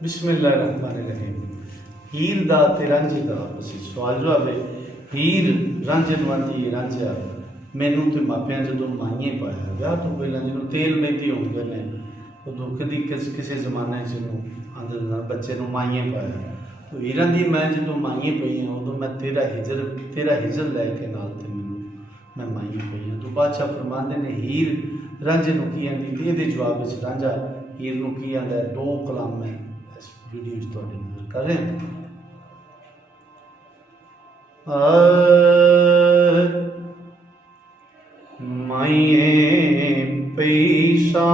बिस्मिल्लाहिर्रहमानिर्रहीम। हीर दा ते रांझे दा असी सवाल जवाब है। हीर रांझे नूं आंदी रांझा मैनू तो मापिया जो माइए पाया विआह तो पहला जो तेल मेहंदी होने पहले उदों कभी किसी जमाने आंदे बच्चे नूं माइए पाया तो हीरां दी मैं जो माइए पई हाँ उदों मैं तेरा हिजर लैके नाल ते मैनू मैं माइए पई हाँ। तो बादशाह फरमाते ने हीर रांझे नूं की आंदी ते इहदे जवाब विच रांझा हीर नूं की आंदा है। दो कलाम मैं इस वीडियो च तुहाडे नज़र कर रहा। माइए पैसा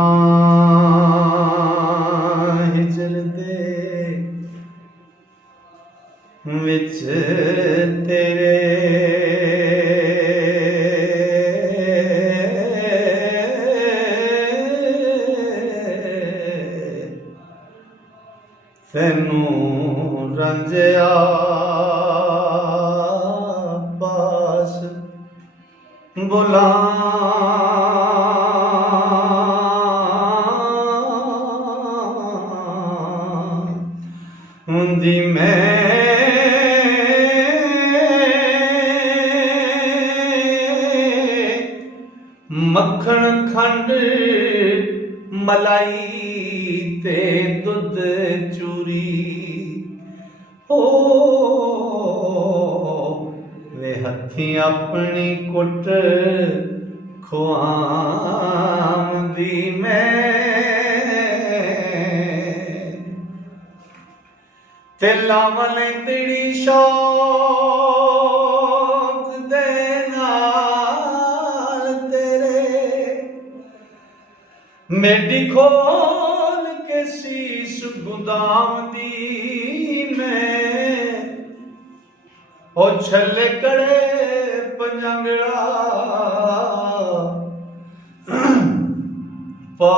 हिजर दे विच तेरे तैनू रंजिया पास बुला दी मैं मक्खन खंड मलाई ते दुध चूरी हो वे हथी अपनी कुट खुआम दी मैं ते लावन तेरी शौक दे नाल तेरे मेडी खोल के शीश गुदाम दी मैं ओ छले कड़े पंजंगड़ा पा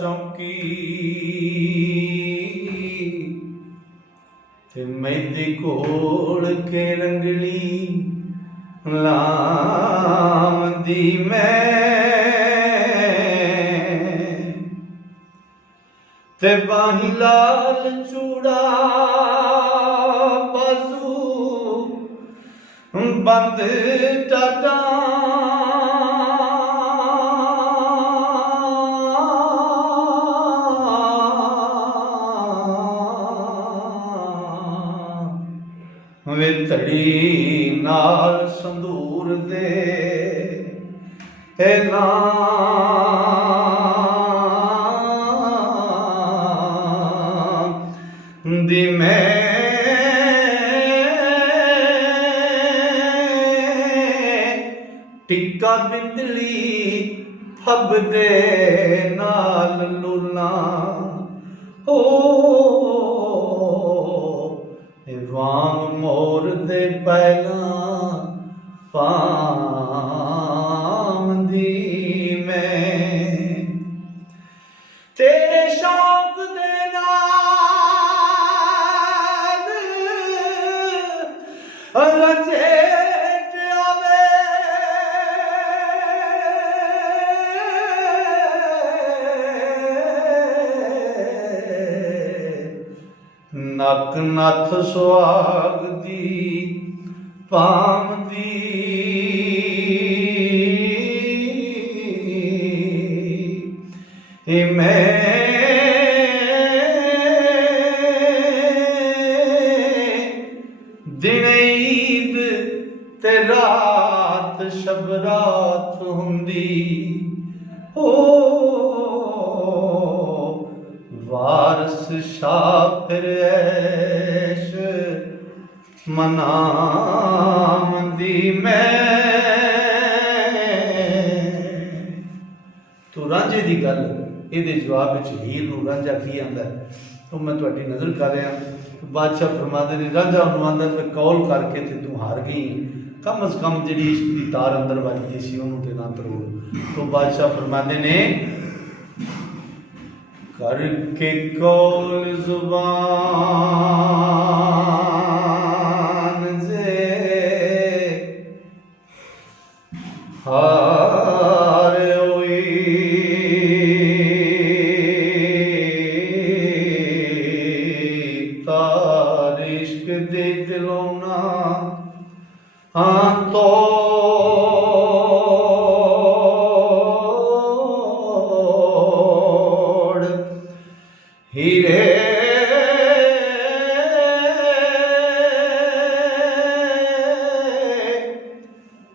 चौकी ते मेहंदी कोड़ के रंगली लाम दी मैं ते बाही लाल चूड़ा बाजू बंद टाटा वे तड़ी नाल संदूर दे नाम दी मैं टिक्का बिंदली फब दे नाल लूला हो वांग मोर दे पहला पाम दी मैं तेरे शौक दे नाल रचेट आवे नक नथ सुहाग दी पाम दी मैं दिन ईद ते रात शबरात हुंदी हो वारस शाफिर ऐश मनाम दी मैं। तो रांझे की गल ये जवाब हीर नूं रांझा की आंदा तो मैं तुहाडी नज़र कर रहा। बादशाह फरमाते ने रांझा उन्होंने आंदा मैं कौल करके ते तू हार गई कम अज कम जी इश्क की तार अंदर बजती सी उन्होंने ना तरोड़। तो बादशाह फरमाते ने करके कौल जुबान से हार हुई हीरे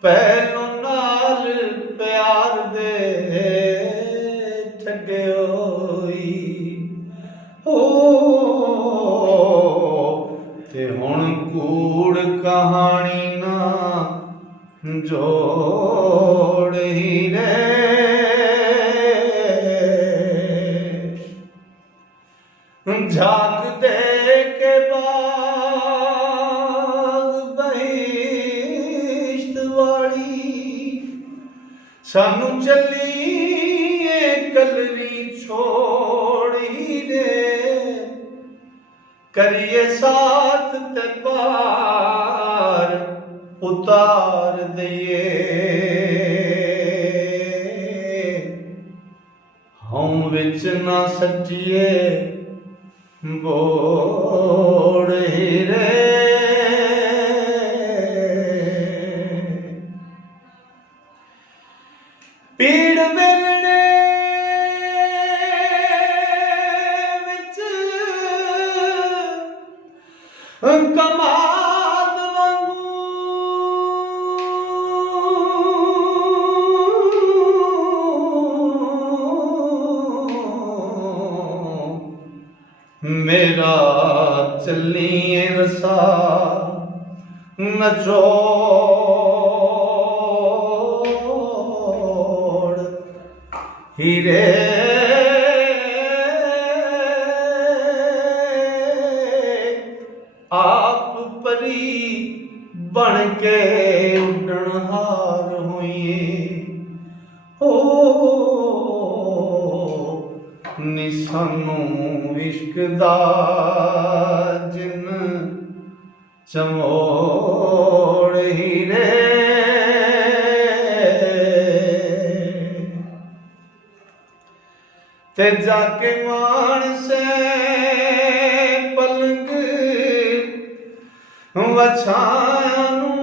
पहलो नाल प्यार दे ठगे होई हो ते हुण कूड़ कहानी ना जोड़ हीरे झाक दे के बाग बहिश्त वाली सानू चली कलरी छोड़ी दे करिए साथ ते पार उतार दिए हम विच ना सचिए बोड़ हीरे पीड़ मिलने विच कमाद मेरा चलिए रसा नचोड़ हीरे आप परी बन के उड़न हार हुई हो निसानू इश्क दा जिन चमोड़ हीरे ते जाके मानसे पलंग वछानू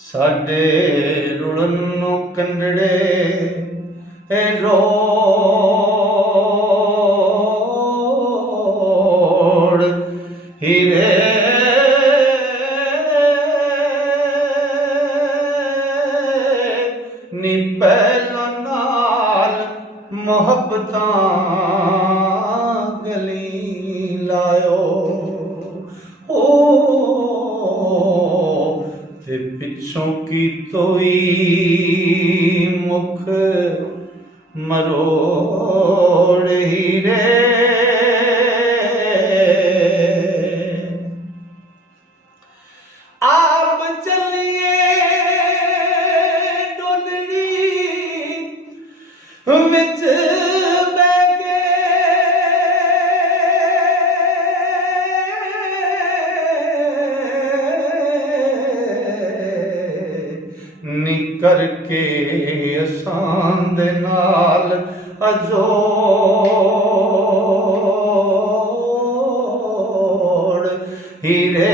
साडे रुड़न नू कंडड़े रोड़ हीरे नी पहला नाल मोहब्बतां गली लायो ओ ते पिछों की तोई मुख मरोड़ हीरे आप चलिए विच बैगे निकर के असान दे नाल अजोड़ हीरे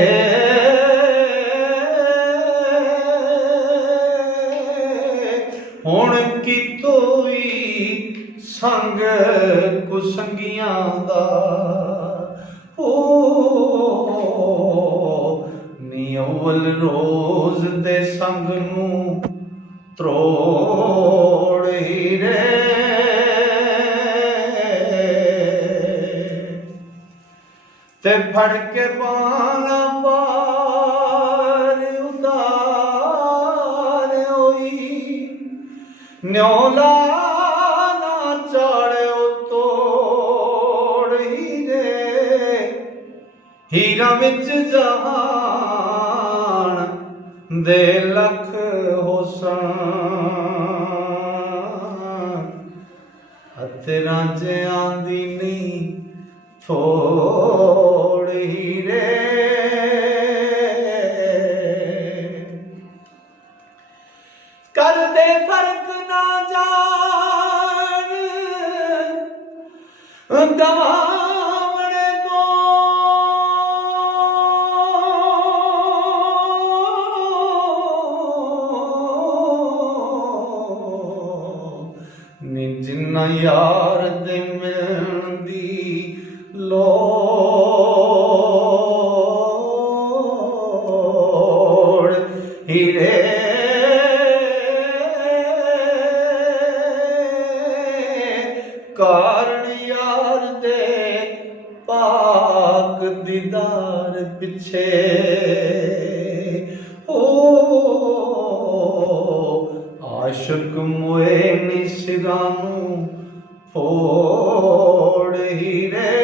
हुण की तोई संग कुसंगियां दा ओ नी अव्वल रोज दे संग नू त्रोड़ हीरे ते फड़ के बाला पार उतार होई न्योला ना चाड़ो तोड़ हीरे हीरा विच जहान दे लख होसन हथेरां च आंदी नहीं थोड़ हीरे कर दे फर्क ना जान गवावणे तो न यार दे मिलण दी लोड़ हीरे कारण यार दे पाक दीदार पिछे ओ आशिक मोए निसरानू फोड़ हीरे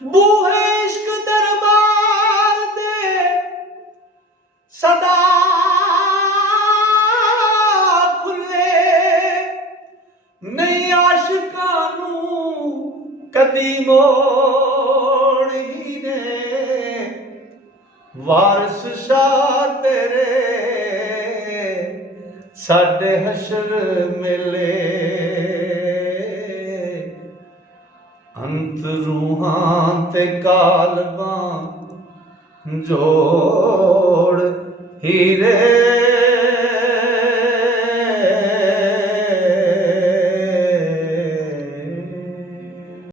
बूहे इश्क दरबार दे सदा नहीं आशिकानू कदी मोड़ ही ने वारस शाह तेरे साडे हशर मिले अंत रूहां ते कालबां जोड़ हीरे